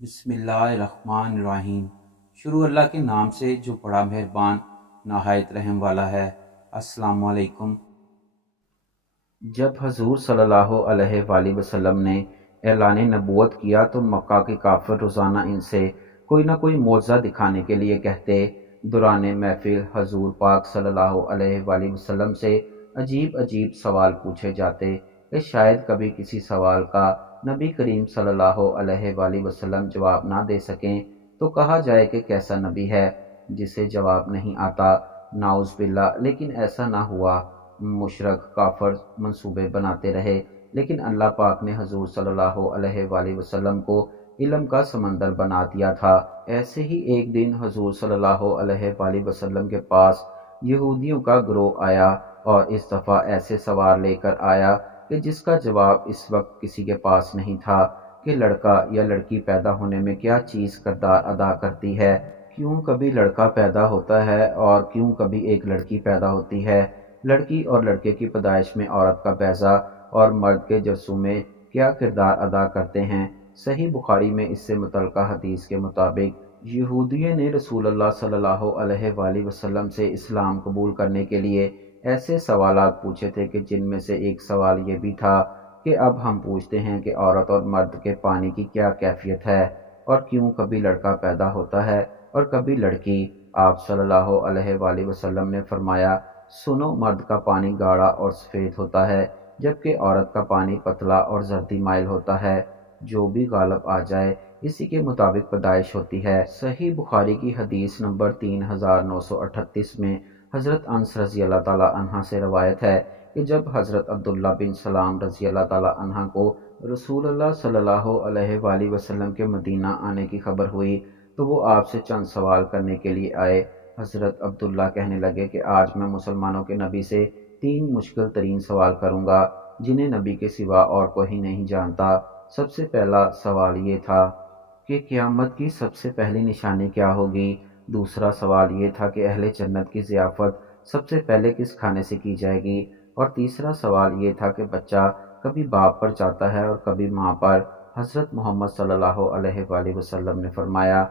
بسم اللہ الرحمن الرحیم۔ شروع اللہ کے نام سے جو بڑا مہربان نہایت رحم والا ہے۔ السلام علیکم۔ جب حضور صلی اللہ علیہ وآلہ وسلم نے اعلان نبوت کیا تو مکہ کے کافر روزانہ ان سے کوئی نہ کوئی معجزہ دکھانے کے لیے کہتے۔ دوران محفل حضور پاک صلی اللہ علیہ وآلہ وسلم سے عجیب عجیب سوال پوچھے جاتے کہ شاید کبھی کسی سوال کا نبی کریم صلی اللہ علیہ وآلہ وسلم جواب نہ دے سکیں تو کہا جائے کہ کیسا نبی ہے جسے جواب نہیں آتا، نعوذ باللہ۔ لیکن ایسا نہ ہوا۔ مشرک کافر منصوبے بناتے رہے، لیکن اللہ پاک نے حضور صلی اللہ علیہ وآلہ وسلم کو علم کا سمندر بنا دیا تھا۔ ایسے ہی ایک دن حضور صلی اللہ علیہ وآلہ وسلم کے پاس یہودیوں کا گروہ آیا اور اس دفعہ ایسے سوال لے کر آیا کہ جس کا جواب اس وقت کسی کے پاس نہیں تھا کہ لڑکا یا لڑکی پیدا ہونے میں کیا چیز کردار ادا کرتی ہے، کیوں کبھی لڑکا پیدا ہوتا ہے اور کیوں کبھی ایک لڑکی پیدا ہوتی ہے، لڑکی اور لڑکے کی پیدائش میں عورت کا بیضہ اور مرد کے جرثوم میں کیا کردار ادا کرتے ہیں۔ صحیح بخاری میں اس سے متعلقہ حدیث کے مطابق یہودیوں نے رسول اللہ صلی اللہ علیہ وآلہ وسلم سے اسلام قبول کرنے کے لیے ایسے سوالات پوچھے تھے کہ جن میں سے ایک سوال یہ بھی تھا کہ اب ہم پوچھتے ہیں کہ عورت اور مرد کے پانی کی کیا کیفیت ہے اور کیوں کبھی لڑکا پیدا ہوتا ہے اور کبھی لڑکی۔ آپ صلی اللہ علیہ وآلہ وسلم نے فرمایا، سنو، مرد کا پانی گاڑھا اور سفید ہوتا ہے جبکہ عورت کا پانی پتلا اور زردی مائل ہوتا ہے، جو بھی غالب آ جائے اسی کے مطابق پیدائش ہوتی ہے۔ صحیح بخاری کی حدیث نمبر 3938 میں حضرت انس رضی اللہ تعالیٰ عنہ سے روایت ہے کہ جب حضرت عبداللہ بن سلام رضی اللہ تعالیٰ عنہ کو رسول اللہ صلی اللہ علیہ وآلہ وسلم کے مدینہ آنے کی خبر ہوئی تو وہ آپ سے چند سوال کرنے کے لیے آئے۔ حضرت عبداللہ کہنے لگے کہ آج میں مسلمانوں کے نبی سے 3 مشکل ترین سوال کروں گا جنہیں نبی کے سوا اور کوئی نہیں جانتا۔ سب سے پہلا سوال یہ تھا کہ قیامت کی سب سے پہلی نشانی کیا ہوگی۔ دوسرا سوال یہ تھا کہ اہل جنت کی ضیافت سب سے پہلے کس کھانے سے کی جائے گی، اور تیسرا سوال یہ تھا کہ بچہ کبھی باپ پر جاتا ہے اور کبھی ماں پر۔ حضرت محمد صلی اللہ علیہ وآلہ وسلم نے فرمایا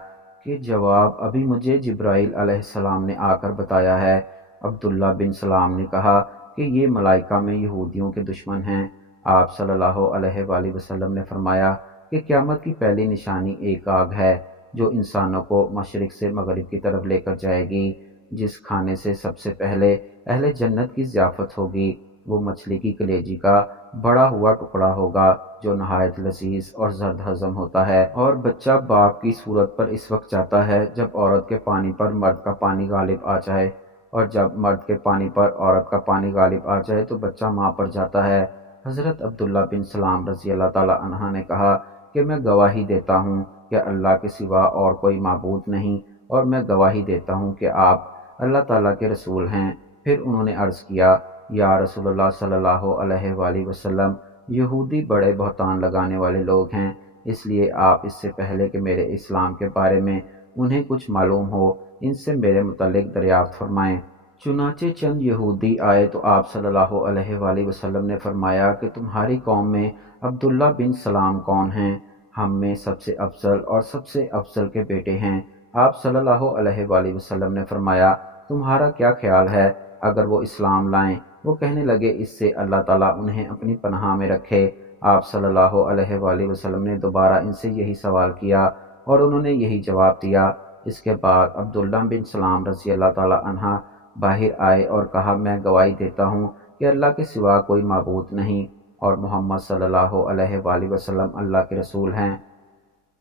کہ جواب ابھی مجھے جبرائیل علیہ السلام نے آ کر بتایا ہے۔ عبداللہ بن سلام نے کہا کہ یہ ملائکہ میں یہودیوں کے دشمن ہیں۔ آپ صلی اللہ علیہ وآلہ وسلم نے فرمایا کہ قیامت کی پہلی نشانی ایک آگ ہے جو انسانوں کو مشرق سے مغرب کی طرف لے کر جائے گی۔ جس کھانے سے سب سے پہلے اہل جنت کی ضیافت ہوگی وہ مچھلی کی کلیجی کا بڑا ہوا ٹکڑا ہوگا جو نہایت لذیذ اور زرد ہضم ہوتا ہے، اور بچہ باپ کی صورت پر اس وقت جاتا ہے جب عورت کے پانی پر مرد کا پانی غالب آ جائے، اور جب مرد کے پانی پر عورت کا پانی غالب آ جائے تو بچہ ماں پر جاتا ہے۔ حضرت عبداللہ بن سلام رضی اللہ تعالیٰ عنہ نے کہا کہ میں گواہی دیتا ہوں کہ اللہ کے سوا اور کوئی معبود نہیں، اور میں گواہی دیتا ہوں کہ آپ اللہ تعالیٰ کے رسول ہیں۔ پھر انہوں نے عرض کیا، یا رسول اللہ صلی اللہ علیہ وآلہ وسلم، یہودی بڑے بہتان لگانے والے لوگ ہیں، اس لیے آپ اس سے پہلے کہ میرے اسلام کے بارے میں انہیں کچھ معلوم ہو ان سے میرے متعلق دریافت فرمائیں۔ چنانچہ چند یہودی آئے تو آپ صلی اللہ علیہ وآلہ وسلم نے فرمایا کہ تمہاری قوم میں عبداللہ بن سلام کون ہیں؟ ہم میں سب سے افضل اور سب سے افضل کے بیٹے ہیں۔ آپ صلی اللہ علیہ وآلہ وسلم نے فرمایا، تمہارا کیا خیال ہے اگر وہ اسلام لائیں؟ وہ کہنے لگے، اس سے اللہ تعالیٰ انہیں اپنی پناہ میں رکھے۔ آپ صلی اللہ علیہ وآلہ وسلم نے دوبارہ ان سے یہی سوال کیا اور انہوں نے یہی جواب دیا۔ اس کے بعد عبداللہ بن سلام رضی اللہ تعالیٰ عنہ باہر آئے اور کہا، میں گواہی دیتا ہوں کہ اللہ کے سوا کوئی معبود نہیں اور محمد صلی اللہ علیہ وآلہ وسلم اللہ کے رسول ہیں۔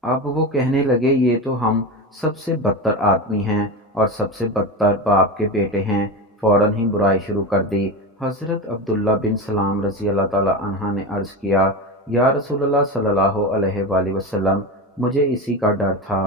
اب وہ کہنے لگے، یہ تو ہم سب سے بدتر آدمی ہیں اور سب سے بدتر باپ کے بیٹے ہیں۔ فوراً ہی برائی شروع کر دی۔ حضرت عبداللہ بن سلام رضی اللہ تعالیٰ عنہ نے عرض کیا، یا رسول اللہ صلی اللہ علیہ وآلہ وسلم، مجھے اسی کا ڈر تھا